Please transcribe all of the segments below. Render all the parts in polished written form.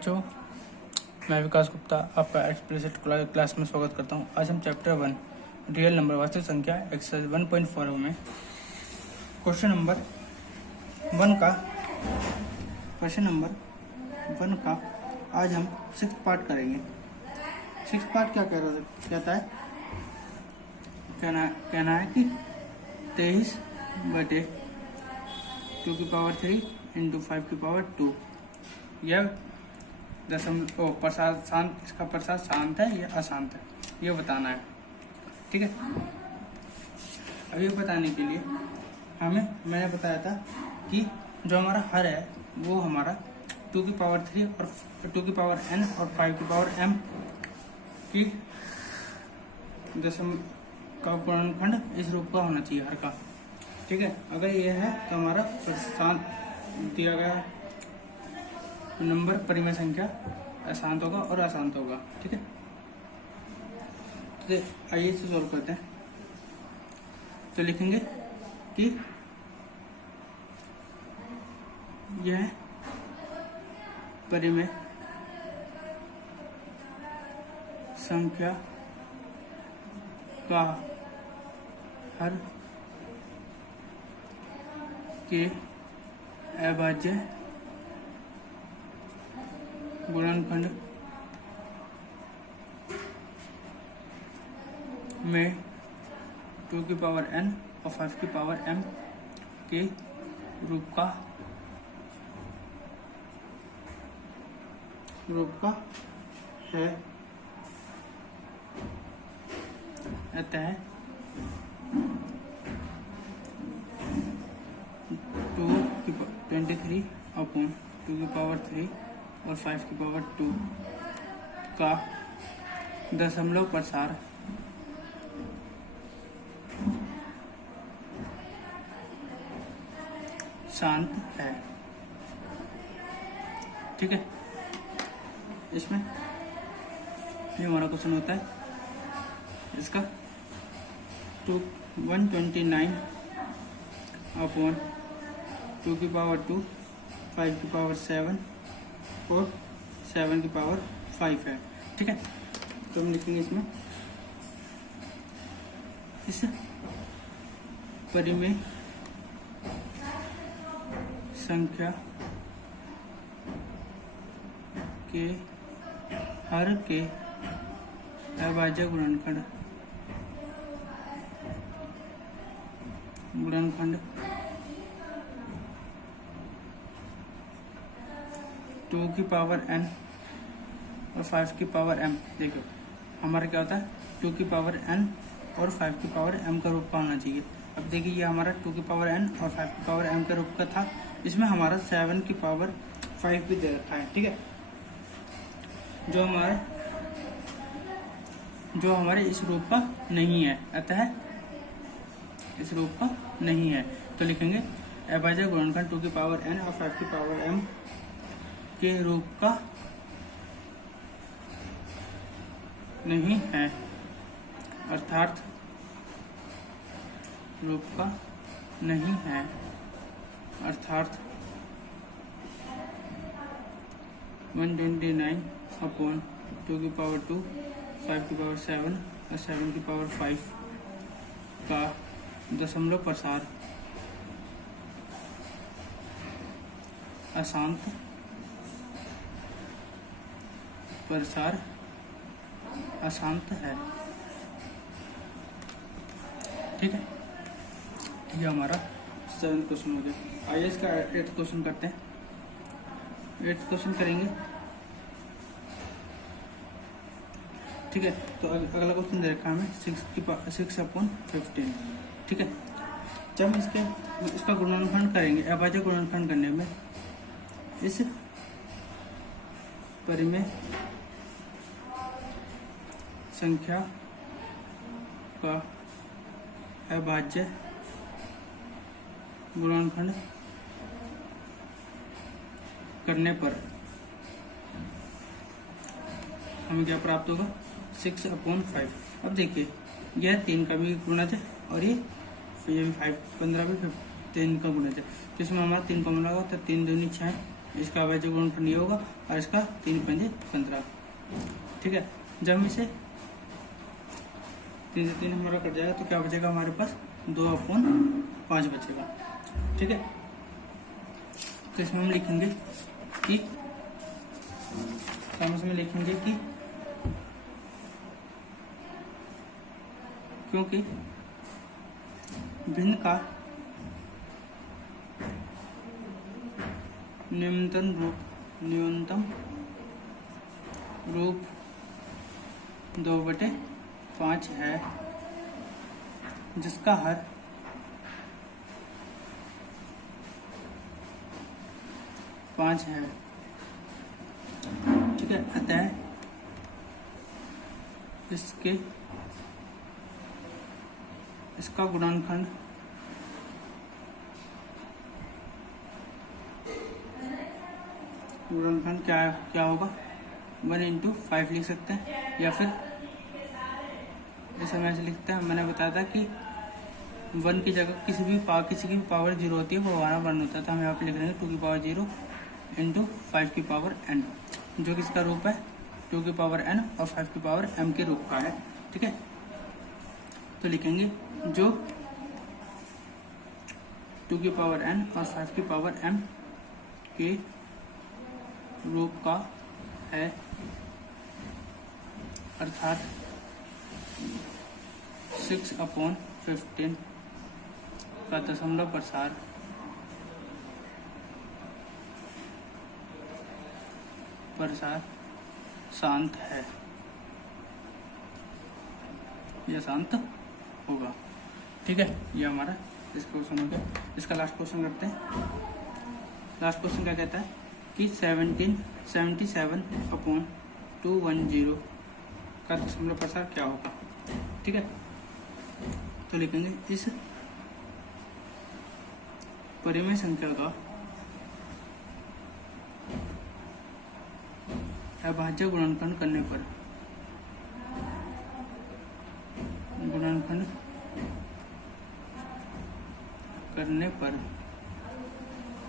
बच्चों, मैं विकास गुप्ता आपका एक्सप्लिसिट क्लास में स्वागत करता हूं। आज हम चैप्टर 1 रियल नंबर वास्तविक संख्या एक्सरसाइज 1.4 में क्वेश्चन नंबर 1 का आज हम 6th पार्ट करेंगे। 6th पार्ट क्या कहता है? कहना है कि 23/2³ × 5⁵ यह इसका प्रसार शांत है या अशांत है, ये बताना है। ठीक है, अब ये बताने के लिए मैंने बताया था कि जो हमारा हर है वो हमारा 2³ और 2n और 5m की दशम का गुणनखंड इस रूप का होना चाहिए हर का। ठीक है, अगर ये है तो हमारा शांत दिया गया नंबर परिमेय संख्या अशांत होगा और अशांत होगा। ठीक है, तो आइए इसे सॉल्व करते हैं। तो लिखेंगे कि यह परिमेय संख्या का हर के अभाज्य गुणनखंड में 2n और 5m के रूप का है। अतः 23/2³ और 5⁵ का दशमलव प्रसार शांत है। ठीक है, इसमें ये हमारा क्वेश्चन होता है इसका 129/2², 5⁵ और 7⁵ है। ठीक है, तो हम लिखेंगे इसमें इस परिमेय संख्या के हर के अभाज्य गुणनखंड 2n और 5m। देखो हमारा क्या होता है, 2n और 5m का रूप का होना चाहिए। अब देखिए ये हमारा 2n और 5m का रूप का था, इसमें हमारा 7⁵ भी दे रखा है। ठीक है, जो हमारे इस रूप का नहीं है, अतः इस रूप का नहीं है। तो लिखेंगे अभाज्य गुणनखंड 2n और 5m के रूप का नहीं है, अर्थात रूप का नहीं है, अर्थात 129/2², 5⁵ और 7⁵ का दशमलव प्रसार अशांत है। ठीक है, ये हमारा 7th क्वेश्चन हो गया। आइए इसका 8th क्वेश्चन करते हैं। 8th क्वेश्चन करेंगे। ठीक है, तो अगला क्वेश्चन दे रखा है हमें 6/15। ठीक है, जब इसका गुणनखंड करेंगे, अभाज्य गुणनखंड करने में इस परिमेय संख्या का अभाज्य गुणनखंड करने पर हमें क्या प्राप्त होगा, 6/5। अब देखिए यह 3 का भी गुणज है और ये भी 15 भी 3 का गुणज है, तो इसमें हमारा 3 कॉमन लगा तो 3 दूनी 6 इसका अभाज्य गुणनफल ये होगा और इसका 3 पंजे 15। ठीक है, जब इसे 3 से 3 हमारा कट जाएगा तो क्या बचेगा हमारे पास 2/5 बचेगा। ठीक है, तो इसमें हम लिखेंगे कि क्योंकि भिन्न का न्यूनतम रूप 2/5 है, जिसका हर 5 है। ठीक है, अतः इसका गुणनखंड क्या होगा 1/5 लिख सकते हैं, या फिर इस समय से लिखते हैं। मैंने बताया था कि 1 की जगह किसी की भी पावर 0 होती है, वो हमारा 1 होता है। तो हम यहाँ पे लिख रहे हैं 2 की पावर 0 इंटू 5 की पावर n, जो किसका रूप है 2 की पावर n और 5 की पावर m के रूप का है। ठीक है, तो लिखेंगे जो 2 की पावर n और 5 की पावर m के रूप का है, अर्थात 6/15 का दशमलव प्रसार शांत है, यह शांत होगा। ठीक है, ये हमारा इस क्वेश्चन हो गया। इसका लास्ट क्वेश्चन करते हैं। लास्ट क्वेश्चन क्या कहता है कि 77/210 का दशमलव प्रसार क्या होगा। ठीक है, तो लिखेंगे इस परिमेय संख्या का अभाज्य गुणनखंड करने पर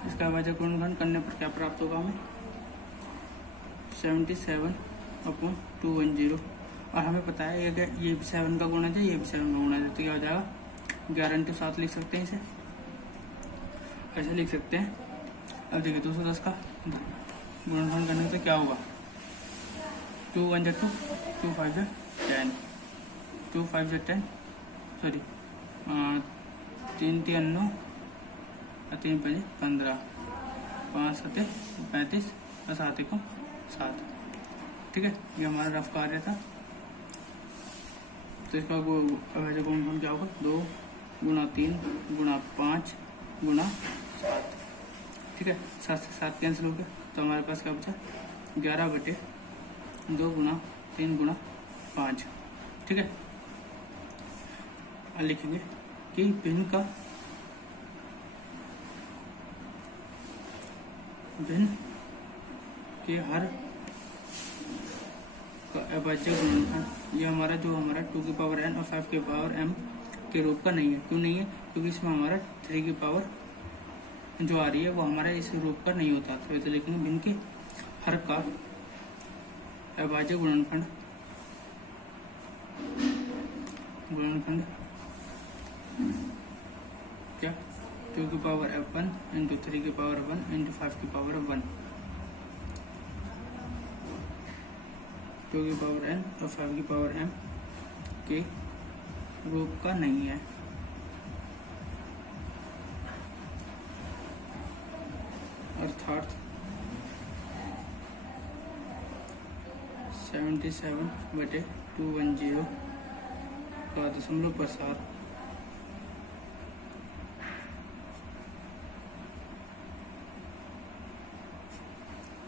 इसका अभाज्य गुणनखंड करने पर क्या प्राप्त होगा हमें 77/210। और हमें पता है ये 7 का गुणज है, ये भी 7 का गुणज है, तो क्या हो जाएगा 11/7 लिख सकते हैं। इसे ऐसे लिख सकते हैं। अब देखिए 210 का गुणनखंड करने से क्या होगा 2 1 2 2 5 10 2 5 10 सॉरी 3 3 9 3 5 15 5 7 35 और 7 1 7। ठीक है, ये हमारा रफ कार्य था। तो इसका अभाज्य गुणनखंड क्या होगा 2 गुणा 3 गुणा 5 गुणा 7। ठीक है, 7 से 7 कैंसिल हो गया, तो हमारे पास क्या बचा 11/2 गुणा 3 गुणा 5। ठीक है, अब लिखेंगे कि भिन्न के हर का अभाज्य गुणनखंड ये हमारा 2 की पावर n और 5 की पावर m के रूप का नहीं है। क्यों नहीं है? क्योंकि इसमें हमारा 3 की पावर जो आ रही है वो हमारा इस रूप का नहीं होता। तो इसे लिखेंगे भिन्न के हर का अभाज्य गुणनखंड क्या 2 की पावर f1 इंटू 3 की पावर 1 इंटू 5 की पावर 1, 2 की पावर n और 5 की पावर m के रूप का नहीं है। अर्थात 77/210 का दशमलव प्रसार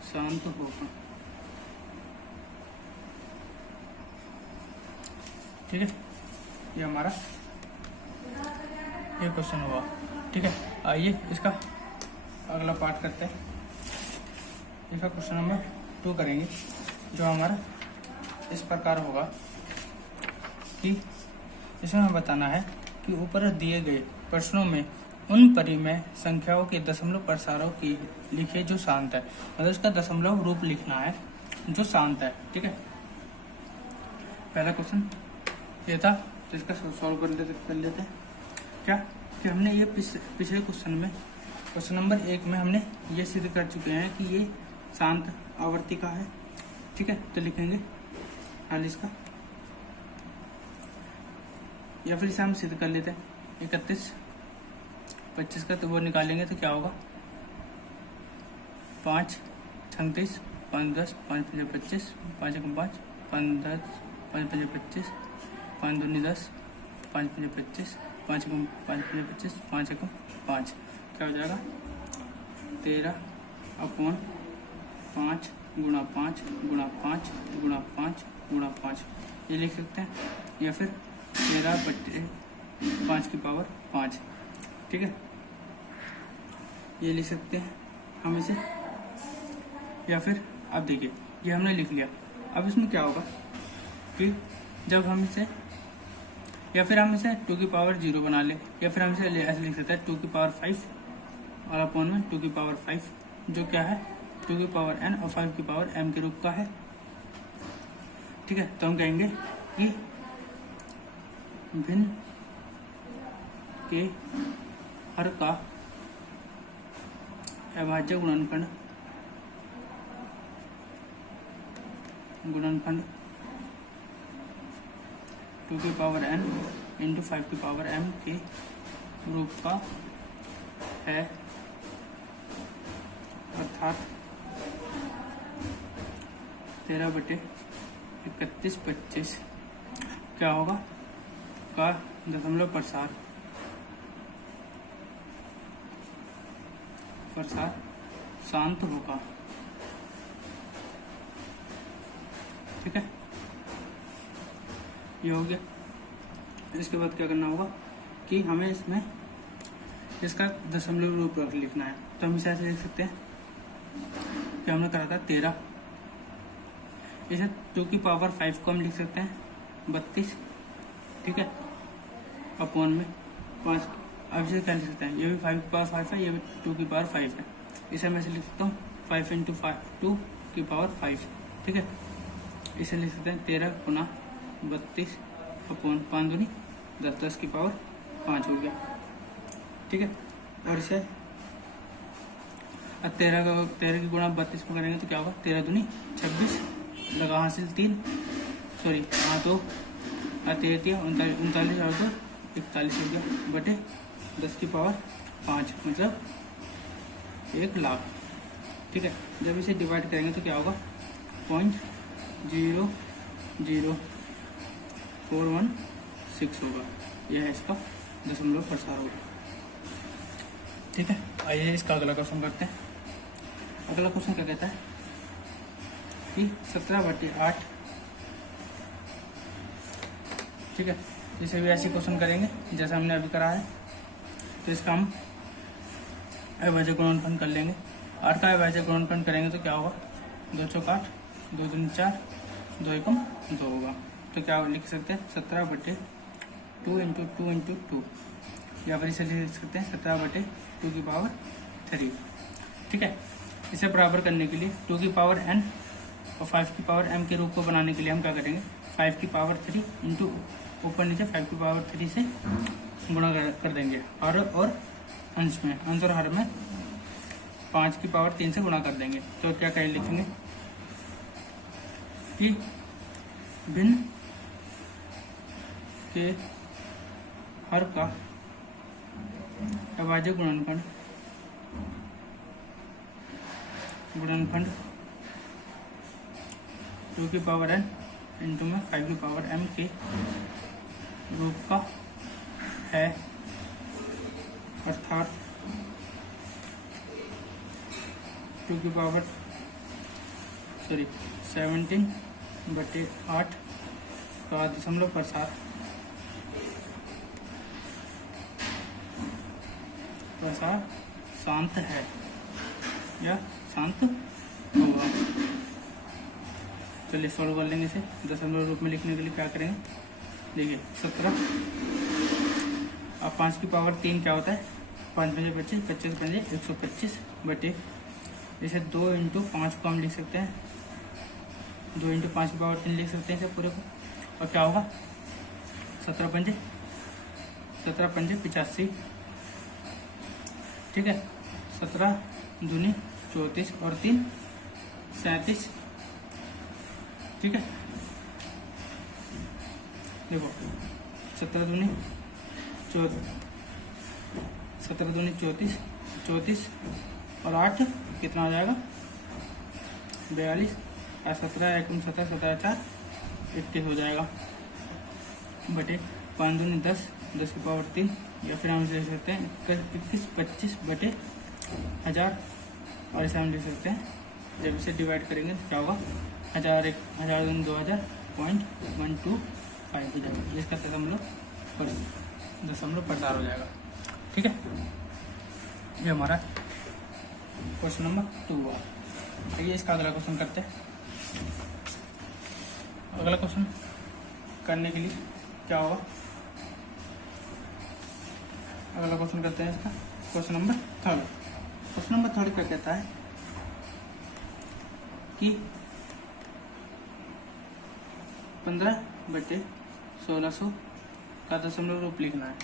शांत होगा। ठीक है, ये हमारा ये क्वेश्चन हुआ। ठीक है, आइए इसका अगला पार्ट करते हैं। इसका क्वेश्चन नंबर 2 करेंगे, जो हमारा इस प्रकार होगा कि इसमें हमें बताना है कि ऊपर दिए गए प्रश्नों में उन परिमेय संख्याओं के दशमलव प्रसारों की लिखे जो शांत है, मतलब इसका दशमलव रूप लिखना है जो शांत है। ठीक है, पहला क्वेश्चन ये था, तो इसका सॉल्व कर लेते हैं। क्या कि हमने ये पिछले क्वेश्चन में, क्वेश्चन नंबर 1 में हमने ये सिद्ध कर चुके हैं कि ये शांत आवर्ती का है। ठीक है, तो लिखेंगे हल इसका, या फिर इसे हम सिद्ध कर लेते हैं। 31 25 का तो वो निकालेंगे तो क्या होगा, 5 36 5 10 5 5 25 5 1 5 5 10 5 5 25 5 2 10 5 5 25 5 1 5 5 25 5 1 5, क्या हो जाएगा 13/5 गुणा 5 गुणा 5 गुणा 5 गुणा 5, ये लिख सकते हैं, या फिर 13/5 की पावर 5। ठीक है, ये लिख सकते हैं हम इसे, या फिर अब देखिए ये हमने लिख लिया। अब इसमें क्या होगा कि जब हम इसे, या फिर हम इसे 2 की पावर 0 बना ले, या फिर हम इसे ऐसे लिख सकते हैं 2 की पावर 5 और अपॉन में 2 की पावर 5, जो क्या है 2 की पावर n और 5 की पावर m के रूप का है। ठीक है, तो हम कहेंगे कि भिन्न के हर का अभाज्य गुणनखंड 2 की पावर n इंटू 5 की पावर m के रूप का है, अर्थात 13/31/25 क्या होगा का दशमलव प्रसार शांत होगा। ठीक है, ये हो गया। इसके बाद क्या करना होगा कि हमें इसमें इसका दशमलव रूप लिखना है, तो हम इसे ऐसे लिख सकते हैं कि हमने करा था 13, इसे 2 की पावर 5 को हम लिख सकते हैं 32। ठीक है, अपॉन में 5, अब इसे क्या लिख सकते हैं, ये भी 5 की पावर 5 है, ये भी 2 की पावर 5 है, इसे मैं ऐसे लिख सकता हूँ 5 इंटू 2 की पावर 5। ठीक है, इसे लिख सकते हैं 13 गुना 32 अपॉन 5 दूनी 10 10 की पावर 5 हो गया। ठीक है, और इसे 13 की गुणा 32 में करेंगे तो क्या होगा, 13 दूनी 26, लगा हासिल 3, सॉरी 2, 13 39 और 2 41 हो गया, बटे 10 की पावर 5, मतलब 1 लाख। ठीक है, जब इसे डिवाइड करेंगे तो क्या होगा 0.00416 होगा, यह है इसका दशमलव प्रसार होगा। ठीक है, आइए इसका अगला क्वेश्चन करते हैं। अगला क्वेश्चन क्या कहता है कि 17/8। ठीक है, इसे भी ऐसे क्वेश्चन करेंगे जैसा हमने अभी करा है, तो इसका हम अविभाज्य गुणनखंड कर लेंगे। 8 का अविभाज्य गुणनखंड करेंगे तो क्या होगा, 2 चौक 8, 2 दूनी 4, 2 एकम 2 होगा, तो क्या लिख सकते हैं 17/2 इंटू 2 इंटू 2, या फिर इसे लिख सकते हैं 17/2 की पावर 3। ठीक है, इसे बराबर करने के लिए 2 की पावर n और 5 की पावर m के रूप को बनाने के लिए हम क्या करेंगे, 5 की पावर 3 इंटू ऊपर नीचे 5 की पावर 3 से गुणा कर देंगे, हर और अंश में, अंश और हर में 5 की पावर 3 से गुणा कर देंगे, तो क्या कहें लिखेंगे कि भिन्न के हर का अभाज्य गुणनखंड 2 की पावर n इंटू में 5 की पावर m के रूप का है, अर्थात 2 की पावर 17/8 का दशमलव प्रसार शांत है या शांत होगा। चलिए सॉल्व कर लेंगे इसे। दशमलव रूप में लिखने के लिए क्या करेंगे, देखिए 17 अब 5 की पावर 3 क्या होता है 5 पंजे 25, 25 पंजे 125 बटे, जैसे 2 इंटू 5 को हम लिख सकते हैं, 2 इंटू 5 की पावर 3 लिख सकते हैं इसे पूरे को। और क्या होगा 17 पंजे 85, ठीक है। 17 दूनी 34 और 3 37, ठीक है। देखो 17 दूनी 34, 34 और 8 कितना हो जाएगा 42, और 17 1 17, 17 4 21 हो जाएगा बटे 5 दूनी 10, 10 की पावर 3, या फिर हम लिख सकते हैं 21 25 बटे 1000, और इसे हम लिख सकते हैं जब इसे डिवाइड करेंगे तो क्या होगा 1000 दूनी 2000 0.125 हो जाएगा। इसका दशमलव प्रसार हो जाएगा, ठीक है। ये हमारा क्वेश्चन नंबर 2 हुआ। आइए इसका अगला क्वेश्चन करते हैं। अगला क्वेश्चन करने के लिए क्या होगा, अगला क्वेश्चन करते हैं इसका क्वेश्चन नंबर 3। क्वेश्चन नंबर 3 क्या कहता है कि 15 बटे 1600 का दशमलव रूप लिखना है।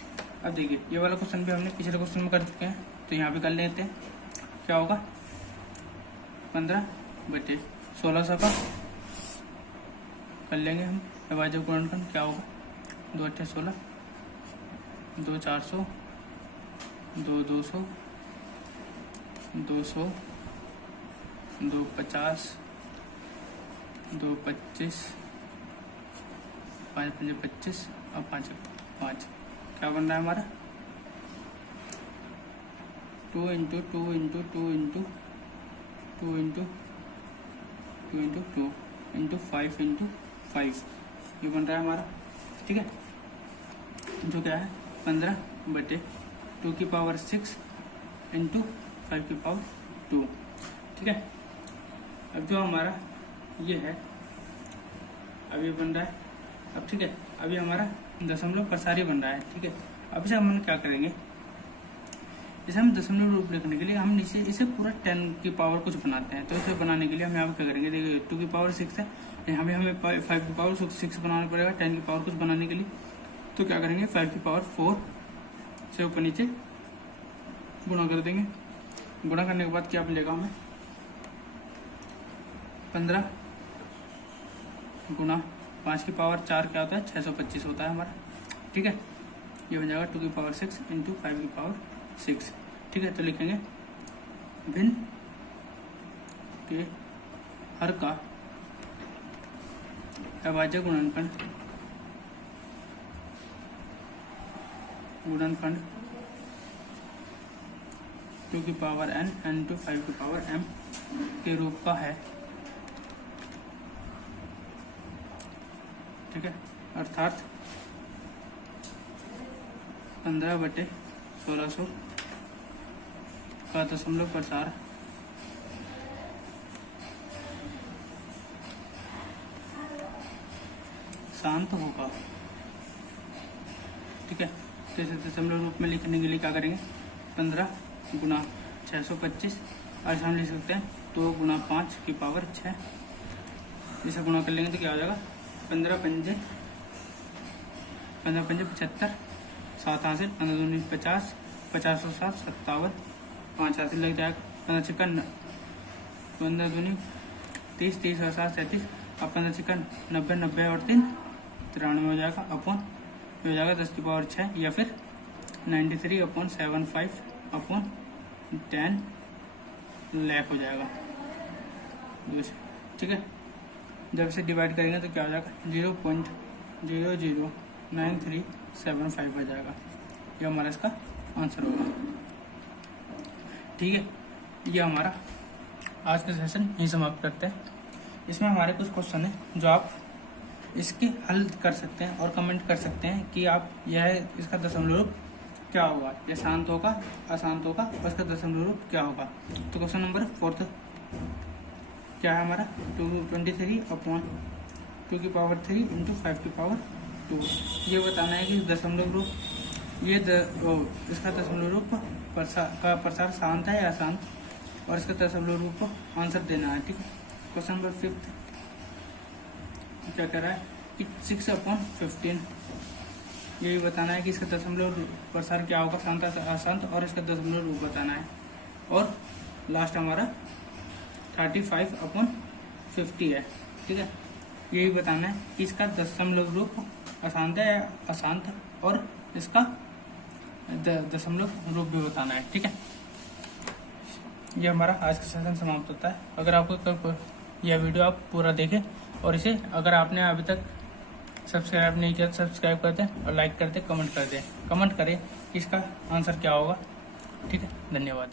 अब देखिए ये वाला क्वेश्चन भी हमने पिछले क्वेश्चन में कर चुके हैं, तो यहाँ पे कर लेते हैं। क्या होगा 15 बटे 1600 का कर लेंगे हम विभाजक गुणनखंड। क्या होगा 2 8 16, 2 400, 2 200, 200, 2 50, 2 25, 5 पंजे 25 और 5 5। क्या बन रहा है हमारा 2 into 2 into 2 into 2 into 2 into 2 into 5 into 5, ये बन रहा है हमारा, ठीक है। जो क्या है 15 बटे 2 की पावर 6 इंटू 5 की पावर 2, ठीक है। अब जो हमारा ये है अब ये बन रहा है, अब ठीक है, अभी हमारा दशमलव प्रसारी बन रहा है, ठीक है। अब इसे हम क्या करेंगे, इसे हम दशमलव रूप लिखने के लिए हम नीचे इसे पूरा 10 की पावर कुछ बनाते हैं। तो इसे बनाने के लिए हम यहाँ पे क्या करेंगे, देखिए 2 की पावर 6 है, यहाँ पे हमें 5 की पावर 6 बनाना पड़ेगा 10 की पावर कुछ बनाने के लिए। तो क्या करेंगे 5 की पावर 4 से ऊपर नीचे गुणा कर देंगे। गुणा करने के बाद क्या मिलेगा हमें 15 गुणा 5 की पावर 4 क्या होता है 625 होता है हमारा, ठीक है। ये बन जाएगा 2 की पावर 6 इंटू 5 की पावर 6, ठीक है। तो लिखेंगे भिन्न के हर का अभाज्य गुणनखंड 2 की पावर n इंटू 5 की पावर m के रूप का है, ठीक है। अर्थात 15 बटे 1600 का दशमलव प्रसार शांत होगा, ठीक है। तो इसे दशमलव रूप में लिखने के लिए क्या करेंगे 15 गुणा 625, और हम लिख सकते हैं 2 गुणा 5 की पावर 6, इसे गुणा कर लेंगे तो क्या हो जाएगा 15 पंजे 75, 7 हासिल 15 दूनी 50, 50 और 7 57, 5 हासिल लग जाएगा 15 चिकन 15 दूनी 30, 30 और 7 37, और 15 चिकन 90, 90 और 3 93 हो जाएगा, अपॉन हो जाएगा 10 की पावर 6, या फिर 93/75 अपॉन 10 लाख हो जाएगा, ठीक है। जब इसे डिवाइड करेंगे तो क्या हो जाएगा 0.009375 हो जाएगा। ये हमारा इसका आंसर होगा, ठीक है। ये हमारा आज का सेशन यही समाप्त करते हैं। इसमें हमारे कुछ क्वेश्चन है जो आप इसके हल कर सकते हैं और कमेंट कर सकते हैं कि आप यह इसका दशमलव रूप क्या होगा, यह शांत होगा अशांत होगा और इसका दशमलव रूप क्या होगा। तो क्वेश्चन नंबर 4 क्या है हमारा 23/2 की पावर 3 इंटू 5 की पावर 2, ये बताना है कि दशमलव रूप इसका दशमलव रूप का प्रसार शांत है या अशांत, और इसका दशमलव रूप को आंसर देना है। ठीक है, क्वेश्चन नंबर 5 क्या कह रहा है कि 6/15, ये भी बताना है कि इसका दशमलव प्रसार क्या होगा, शांत या अशांत, और इसका दशमलव रूप बताना है। और लास्ट हमारा 35/50 है। ठीक है, ये भी बताना है कि इसका दशमलव रूप अशांत है या अशांत, और इसका दशमलव रूप भी बताना है। ठीक है, ये हमारा आज का सेशन समाप्त होता है। अगर आपको यह वीडियो आप पूरा देखें, और इसे अगर आपने अभी तक सब्सक्राइब नहीं किया तो सब्सक्राइब कर दें, और लाइक कर दें, कमेंट कर दें, कमेंट करें कि इसका आंसर क्या होगा। ठीक है, धन्यवाद।